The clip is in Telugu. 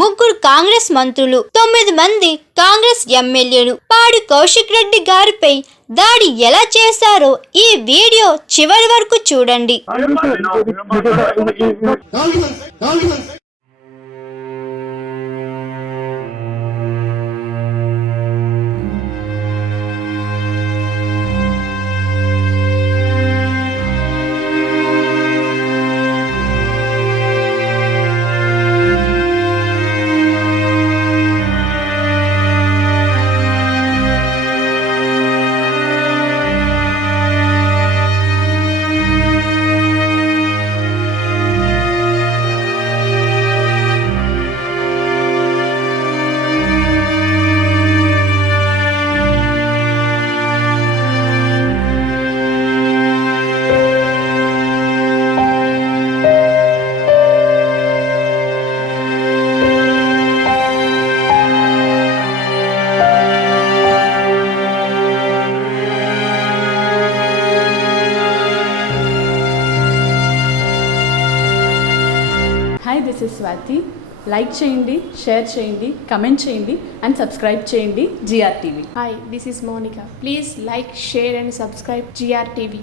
3 కాంగ్రెస్ మంత్రులు, 9 మంది కాంగ్రెస్ ఎమ్మెల్యేలు పాడి కౌశిక్ రెడ్డి గారిపై దాడి ఎలా చేశారో ఈ వీడియో చివరి వరకు చూడండి. Hi, this is Swathi. Like చేయండి, షేర్ చేయండి, కమెంట్ చేయండి అండ్ సబ్స్క్రైబ్ చేయండి GR TV. Hi, this is Monica. Please like, share and subscribe GR TV.